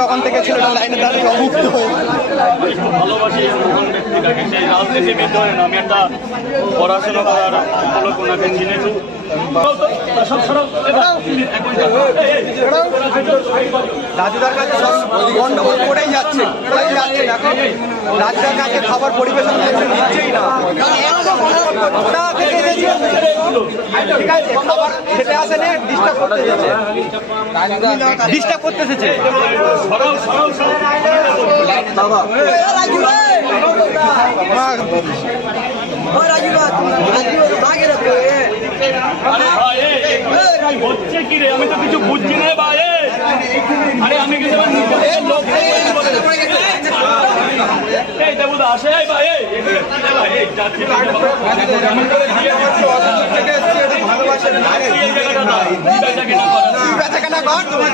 তখন থেকে ছেলেটা লাইনে দাঁড়িয়ে অভুক্ত হয়ে ভালোবাসি ব্যক্তিটাকে, সেই রাজনীতিবিদ ধরে না, আমি একটা পড়াশোনা করার উপলক্ষ ওনাকে চিনেছি। রাজুদার কাছে গন্ডগোল করেই যাচ্ছে, দেখো রাজুদার কাছে খাবার পরিবেশন দিচ্ছেই না। ঠিক আছে, খাবার খেতে আসেনি, ডিস্টার্ব করতে এসেছে। হচ্ছে কি রে, আমি তো কিছু বুঝছি না ভাই। আরে আমি কিন্তু আসে ভাই,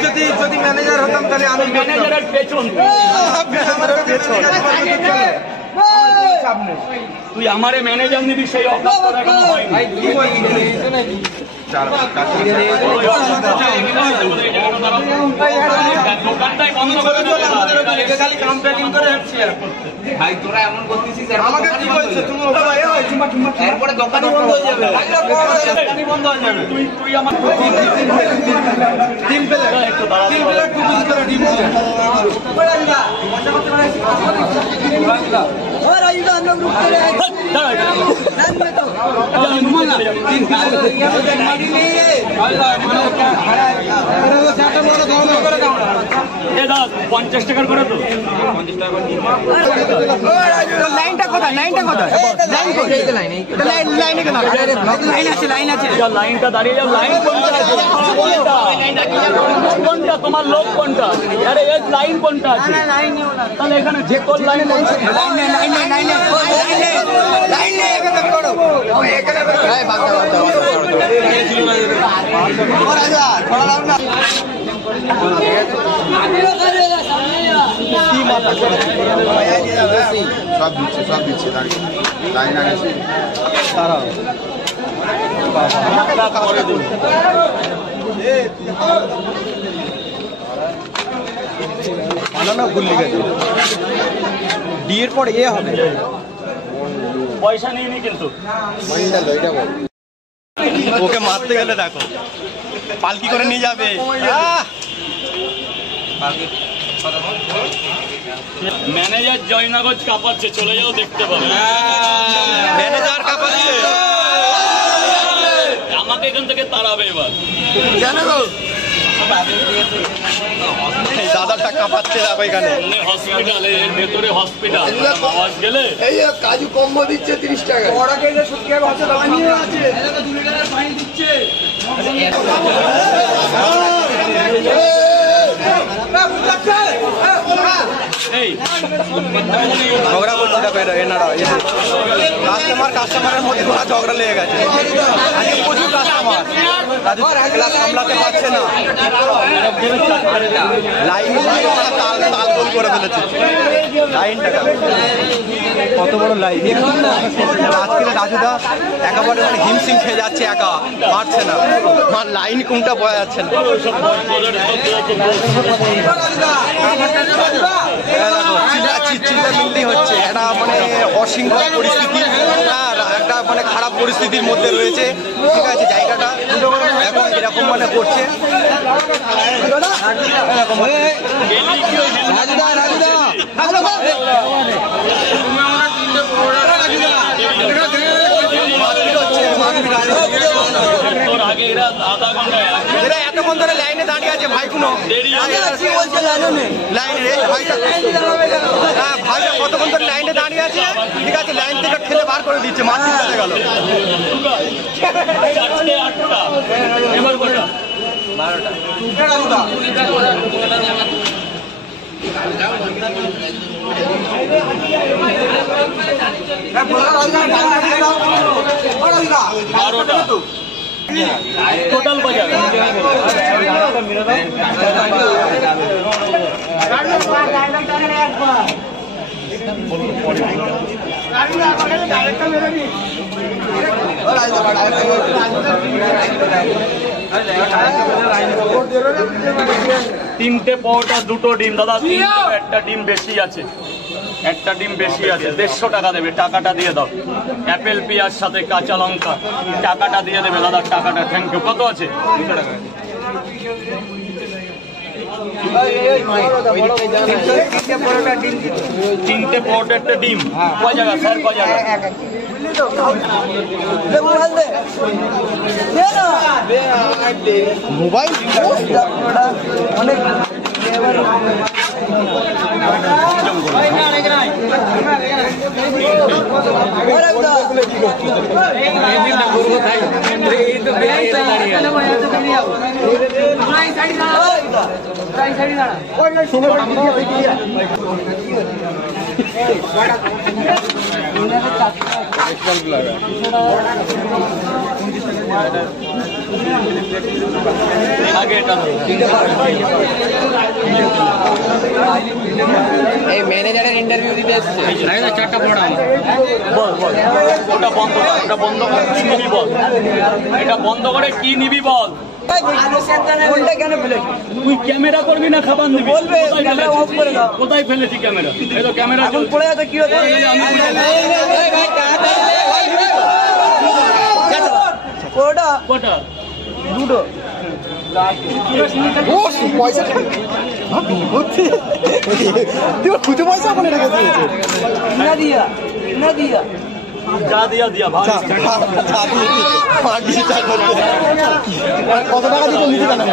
যদি ম্যানেজার হতাম তাহলে আমি ম্যানেজারের পেছন, তুই আমারে ম্যানেজার নিবি, সেই অবস্থা এখনো হয়নি। দোকানটাই বন্ধ করে ভাই তোরা এমন করতেছিস, আমাকে কি বলছো তুমি? এরপরে দোকানই বন্ধ হয়ে যাবে, বন্ধ হয়ে যাবে। তুই আমার ডিম পেলে একটু দাঁড়া, দাদা 50 টাকার করে তো 50 টাকা লাইনটা কোথায়? লাইনটা কোথায়? লাইন আছে। লাইনটা দাঁড়িয়ে যাও। লাইন কোনটা? তোমার লোক কোনটা? আরে এর লাইন কোনটা আছে? তাহলে এখানে যে কোন লাইন আছে? সব দিচ্ছে লাইন আছে বানানো ভুল লিখেছে, ডি এর পর এ হবে। পয়সা নিয়ে নি কিন্তু ওকে মারতে গেলে দেখো পালকি করে নিয়ে যাবে। ম্যানেজার জয়নগর কাঁপাচ্ছে, চলে যাও, দেখতে পাবে। ম্যানেজার কাঁপাচ্ছে, আমাকে এখান থেকে তাড়াবে এবার। দাদাটা কাঁপাচ্ছে দেখো এখানে। হসপিটালে ভেতরে হসপিটাল আওয়াজ গেলে এই কাজু কম্বো দিচ্ছে 30 টাকা। এই ঝগড়া করছে দেখো এনারা, কাস্টমারের মধ্যে ওরা ঝগড়া লেগে গেছে। আজকে প্রচুর কাস্টমার, রাজু সামলাতে পারছে না, লাইন তাল গোল করে ফেলেছে। লাইনটা কত বড় লাইন! আজকে রাজুদা একেবারে মানে হিমশিম খেয়ে যাচ্ছে, একা পারছে না, আমার লাইন কোনটা বোঝা যাচ্ছে না। চিল্লামিল্লি হচ্ছে, একটা মানে অশৃঙ্খল পরিস্থিতি, একটা মানে খারাপ পরিস্থিতির মধ্যে রয়েছে। ঠিক আছে, জায়গাটা এখন এরকম মানে করছে। এরা এতক্ষণ ধরে লাইনে দাঁড়িয়ে আছে, ভাই কোনো লাইনে ভাইটা কতক্ষণ ধরে লাইনে দাঁড়িয়ে আছে। ঠিক আছে, লাইন থেকে ঠেলে বার করে দিচ্ছে, মাছ চলে গেল। টোটাল বাজার তিনটে পরোটা দুটো ডিম দাদা, একটা ডিম বেশি আছে, একটা ডিম বেশি আছে, 150 টাকা দেবে, টাকাটা দিয়ে দাও। অ্যাপেল পেঁয়াজ সাথে কাঁচা লঙ্কা, টাকাটা দিয়ে দেবে দাদা, টাকাটা। Thank you. কত আছে? 200 টাকা। তিনটে পরোটা একটা ডিম। কয় জায়গা স্যার, কয় জায়গা? মোবাইল অনেক আগে এটা এই ম্যানেজারের ইন্টারভিউ দিতে এসেছে। চারটা পড়া বল বল। ওটা বন্ধ কর, ওটা বন্ধ করে কি নিবি বল, এটা বন্ধ করে কি নিবি বল। তুই ক্যামেরা করবি না খাবার নিবি? কোথায় ফেলেছি ক্যামেরা? এই তো ক্যামেরা পড়ে আছে কি হচ্ছে? ওটা কটা? দুটো পয়সা খুঁজে পয়সা ওখানে রেখে দিয়েছে। না দিয়া যা দিয়া দিয়া ভাই। কত টাকা দিতে নিতে জানেন?